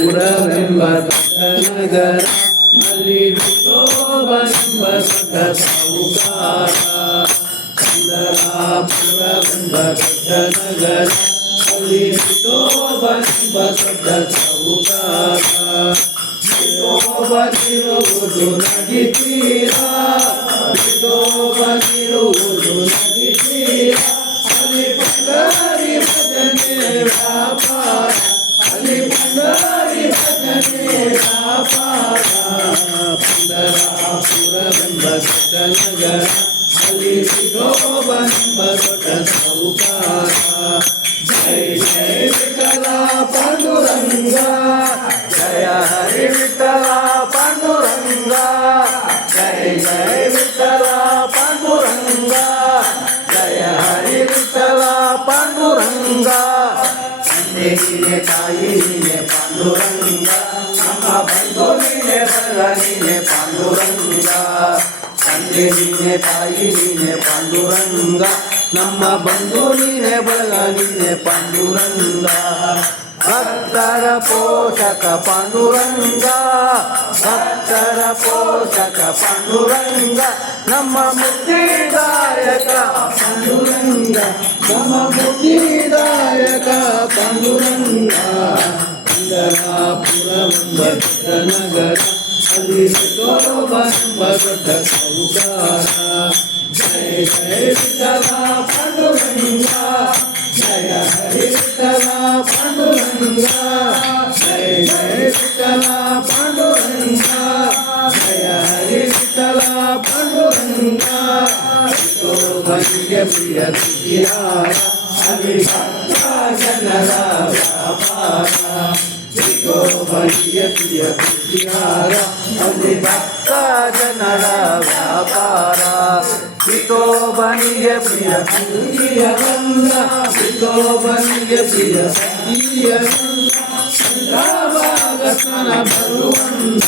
ಪುರವೆಂಬ ನಗರ ಅಲ್ಲಿ ವಿಠೋಬನೆಂಬ ದೊಡ್ಡ ಸಾಹುಕಾರ ಪುರವೆಂಬ ದೊಡ್ಡ ನಗರ ಅಲ್ಲಿ ವಿಠೋಬನೆಂಬ ದೊಡ್ಡ ಸಾಹುಕಾರ ವಿಠೋಬನಿರುವುದು ನದಿ ತೀರ ವಿಠೋಬನಿರುವುದು ನದಿ ತೀರ ಅಲ್ಲಿ ಪಂಡರಿ ಭಜನೆ ವ್ಯಾಪಾರ ಅಲ್ಲಿ ಪಂಡರಿ ಭಜನೆ ವ್ಯಾಪಾರ ಪುರವೆಂಬ ದೊಡ್ಡ ನಗರ ಅಲ್ಲಿ ವಿಠೋಬನೆಂಬ ದೊಡ್ಡ ಸಾಹುಕಾರ ಜಯ ಜಯ ವಿಠಲ ಪಾಂಡುರಂಗ ಜಯ ಹರಿ ವಿಠಲ ಪಾಂಡುರಂಗ ಜಯ ಜಯ ವಿಠಲ ಪಾಂಡುರಂಗ ಜಯ ಹರಿ ವಿಠಲ ಪಾಂಡುರಂಗ ತಂದೆ ನೀನೆ ತಾಯಿ ನೀನೆ ಪಾಂಡುರಂಗ ನಮ್ಮ ಬಂಧು ನೀನೆ ಬಲ ನೀನೆ ಪಾಂಡುರಂಗ ತಂದೆ ನೀನೆ ತಾಯಿ ನೀನೆ ಪಾಂಡುರಂಗ ನಮ್ಮ ಬಂಧು ನೀನೆ ಬಲ ನೀನೆ ಪಾಂಡುರಂಗ ಭಕ್ತರ ಪೋಷಕ ಪಾಂಡುರಂಗ ಭಕ್ತರ ಪೋಷಕ ಪಾಂಡುರಂಗ ನಮ್ಮ ಮುಕ್ತಿದಾಯಕ ಪಾಂಡುರಂಗ ನಮ್ಮ ಮುಕ್ತಿದಾಯಕ ಪಾಂಡುರಂಗ ಪುರವೆಂಬ ದೊಡ್ಡ ನಗರ ಅಲ್ಲಿ ವಿಠೋಬನೆಂಬ ದೊಡ್ಡ ಸಾಹುಕಾರ ಜಯ ಜಯ ವಿಠಲ ಪಾಂಡುರಂಗ ಜಯ ಹರಿ ವಿಠಲ ಪಾಂಡುರಂಗ ಜಯ ಜಯ ವಿಠಲ ಪಾಂಡುರಂಗ ಜಯ ಹರಿ ವಿಠಲ ಪಾಂಡುರಂಗ ವಿಠೋಬನಿಗೆ ಪ್ರಿಯ ಸುಖಿಯಾರ ಅಲ್ಲಿ ಭಕ್ತ ಜನರ ವ್ಯಾಪಾರ ವಿಠೋಬನಿಗೆ ಪ್ರಿಯ ಸುಖಿಯಾರ ಅಲ್ಲಿ ಭಕ್ತ ಜನರ ವ್ಯಾಪಾರ ವಿಠೋಬನಿಗೆ ಪ್ರಿಯ ಸುಖಿಯರಲ್ಲ ವಿಠೋಬನಿಗೆ ಪ್ರಿಯ ಸುಖಿಯರಲ್ಲ ಚಂದ್ರಭಾಗತನ ಬರುವಂತ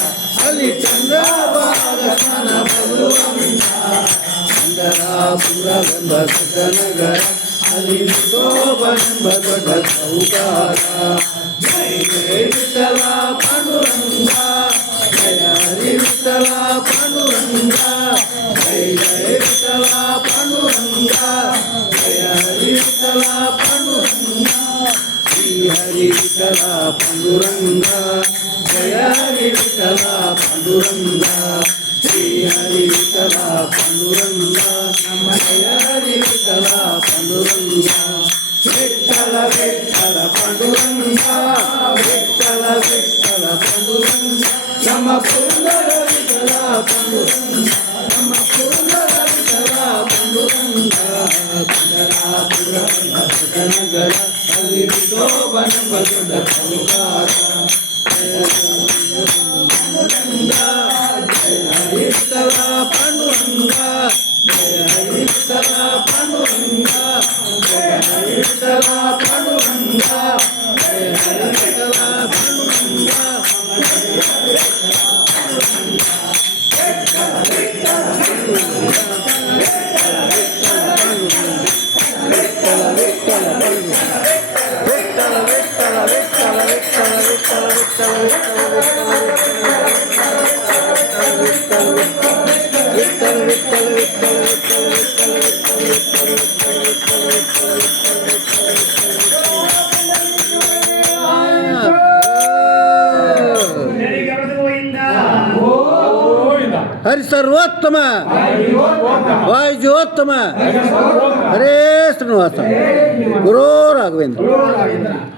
ಅಲ್ಲಿ ಚಂದ್ರಭಾಗತನ ಬರುವಂತ ಪುರವೆಂಬ ದೊಡ್ಡ ನಗರ ಅಲ್ಲಿ ವಿಠೋಬನೆಂಬ ದೊಡ್ಡ ಸಾಹುಕಾರ ಜಯ ಜಯ ವಿಠಲ ಪಾಂಡುರಂಗ ಜಯ ಹರಿ ವಿಠಲ ಪಾಂಡುರಂಗ ಜಯ ಜಯ ವಿಠಲ ಪಾಂಡುರಂಗ ಜಯ ಹರಿ ವಿಠಲ ಪಾಂಡುರಂಗ ಶ್ರೀ ಹರಿ ವಿಠಲ ಪಾಂಡುರಂಗ ಜಯ ಹರಿ ವಿಠಲ ಪಾಂಡುರಂಗ ಶ್ರೀ ಹರಿ ವಿಠಲ ಪಾಂಡುರಂಗ ನಮ್ಮ ಜಯ ಹರಿ ವಿಠಲ ಪಾಂಡುರಂಗ ವಿಠಲ ವಿಠಲ ಪಾಂಡುರಂಗ ವಿಠಲ ವಿಠಲ ಪಾಂಡುರಂಗ ನಮ್ಮ ಪುರಂದರ ವಿಠಲ ಪಾಂಡುರಂಗ ನಮ್ಮ ಪುರಂದರ ವಿಠಲ ಪಾಂಡುರಂಗ ಪುರವೆಂಬ ದೊಡ್ಡ ನಗರ ಅಲ್ಲಿ ವಿಠೋಬನೆಂಬ ದೊಡ್ಡ ಸಾಹುಕಾರ ಪಾಂಡುರಂಗ ಜಯ ಹರಿ ವಿಠಲ ಪಾಂಡುರಂಗ ಜಯ ಹರಿ ವಿಠಲ ಪಾಂಡುರಂಗ ಜಯ ಹರಿ ವಿಠಲ ಪಾಂಡುರಂಗ ಜಯ ಹರಿ ವಿಠಲ ಪಾಂಡುರಂಗ हरि सर्वोत्तम वायुजोत्तम हरे श्रीनिवास गुरु राघवेंद्र।